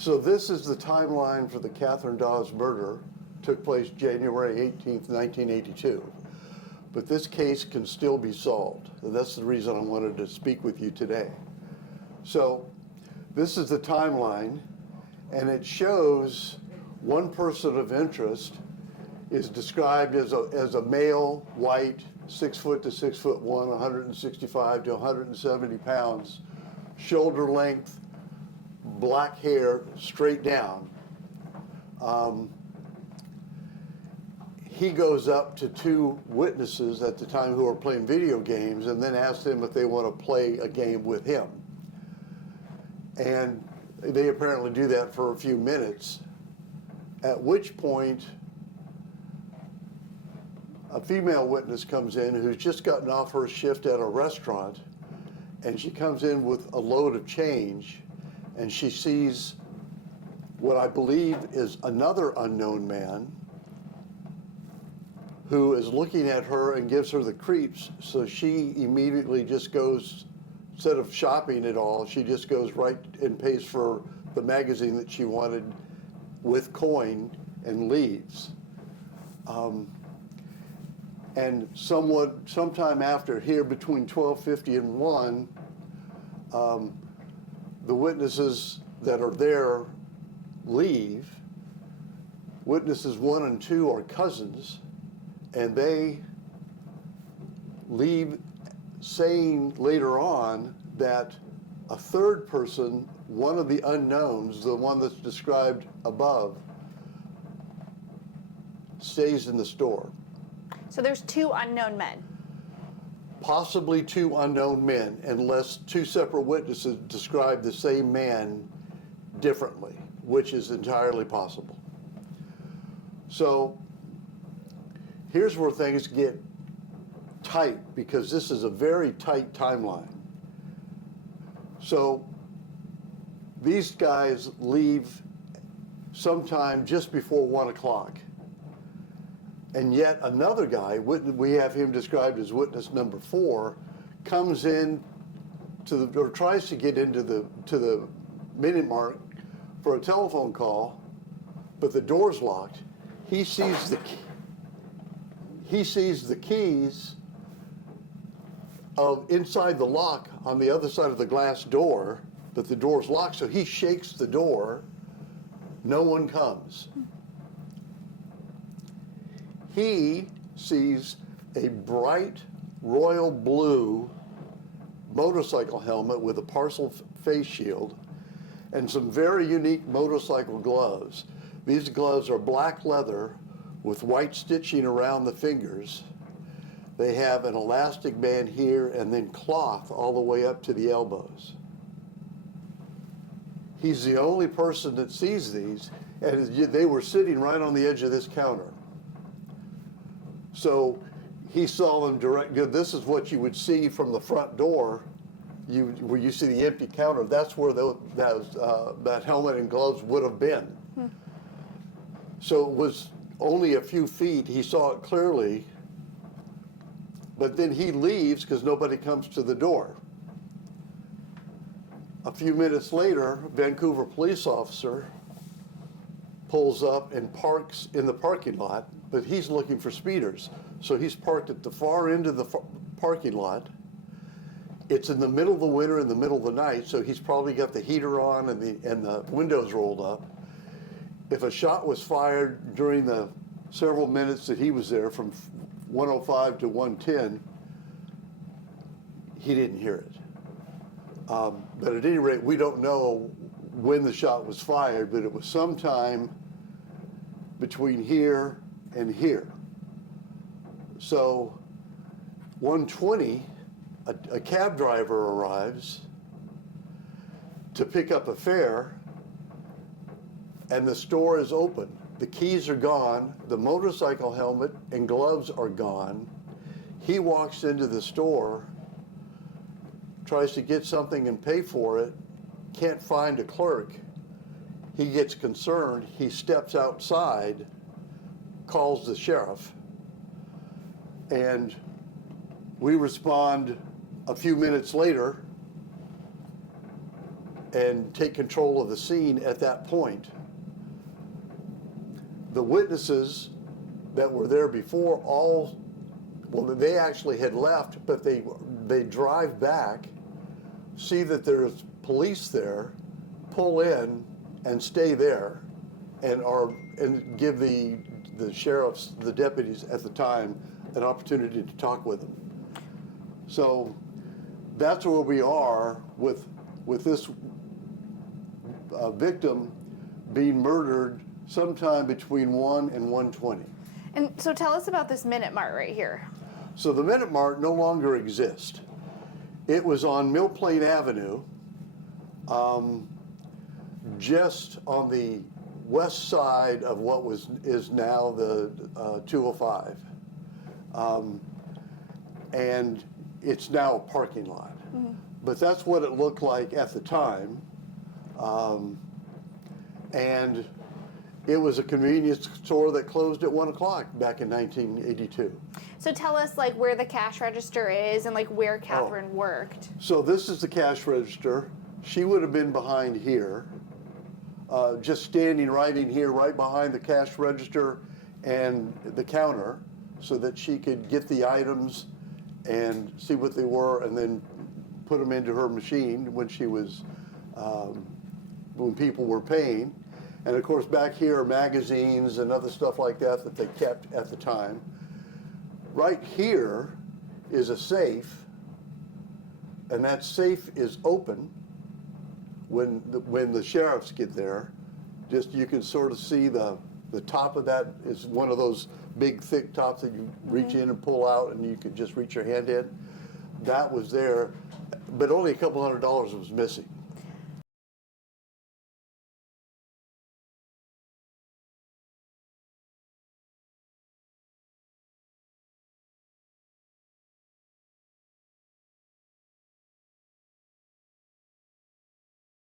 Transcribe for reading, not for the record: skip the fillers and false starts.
So this is the timeline for the Catherine Dawes murder. Took place January 18th, 1982. But this case can still be solved. And that's the reason I wanted to speak with you today. So this is the timeline, and it shows one person of interest is described as a male, white, 6 foot to 6'1", 165 to 170 pounds, shoulder length, black hair, straight down. He goes up to two witnesses at the time who are playing video games and then asks them if they want to play a game with him. And they apparently do that for a few minutes, at which point a female witness comes in who's just gotten off her shift at a restaurant, and she comes in with a load of change, and she sees what I believe is another unknown man who is looking at her and gives her the creeps. So she immediately just goes, instead of shopping at all, she just goes right and pays for the magazine that she wanted with coin and leaves. And sometime after here, between 12:50 and 1, the witnesses that are there leave. Witnesses 1 and 2 are cousins, and they leave saying later on that a third person, one of the unknowns, the one that's described above, stays in the store. So there's two unknown men. Possibly two unknown men, unless two separate witnesses describe the same man differently, which is entirely possible. So here's where things get tight, because this is a very tight timeline. So these guys leave sometime just before 1 o'clock. And yet another guy, we have him described as witness number 4, comes in or tries to get into the Minit Mart for a telephone call, but the door's locked. He sees the keys of inside the lock on the other side of the glass door, but the door's locked, so he shakes the door. No one comes. He sees a bright royal blue motorcycle helmet with a partial face shield and some very unique motorcycle gloves. These gloves are black leather with white stitching around the fingers. They have an elastic band here and then cloth all the way up to the elbows. He's the only person that sees these, and they were sitting right on the edge of this counter. So he saw them direct. This is what you would see from the front door, where you see the empty counter. That's where that helmet and gloves would have been. So it was only a few feet. He saw it clearly, but then he leaves because nobody comes to the door. A few minutes later, a Vancouver police officer pulls up and parks in the parking lot, but he's looking for speeders. So he's parked at the far end of the parking lot. It's in the middle of the winter, in the middle of the night, so he's probably got the heater on and the windows rolled up. If a shot was fired during the several minutes that he was there, from 105 to 110, he didn't hear it. But at any rate, we don't know when the shot was fired, but it was sometime between here and here. So 1:20, a cab driver arrives to pick up a fare, and the store is open. The keys are gone, the motorcycle helmet and gloves are gone. He walks into the store, tries to get something and pay for it, can't find a clerk. He gets concerned, he steps outside, calls the sheriff, and we respond a few minutes later and take control of the scene at that point. The witnesses that were there before they actually had left, but they drive back, see that there's police there, pull in and stay there, and give the sheriffs, the deputies at the time, an opportunity to talk with them. So that's where we are with this victim being murdered sometime between 1 and 1:20. And so tell us about this Minit Mart right here. So the Minit Mart no longer exists. It was on Mill Plain Avenue, just on the west side of what is now the 205. And it's now a parking lot. Mm-hmm. But that's what it looked like at the time. And it was a convenience store that closed at 1 o'clock back in 1982. So tell us like where the cash register is and like where Catherine worked. So this is the cash register. She would have been behind here, just standing right in here, right behind the cash register and the counter, so that she could get the items and see what they were and then put them into her machine when she was, when people were paying. And of course back here are magazines and other stuff like that that they kept at the time. Right here is a safe, and that safe is open when the sheriffs get there. Just you can sort of see the top of that is one of those big thick tops that you reach in and pull out and you could just reach your hand in. That was there, but only a couple $100 was missing.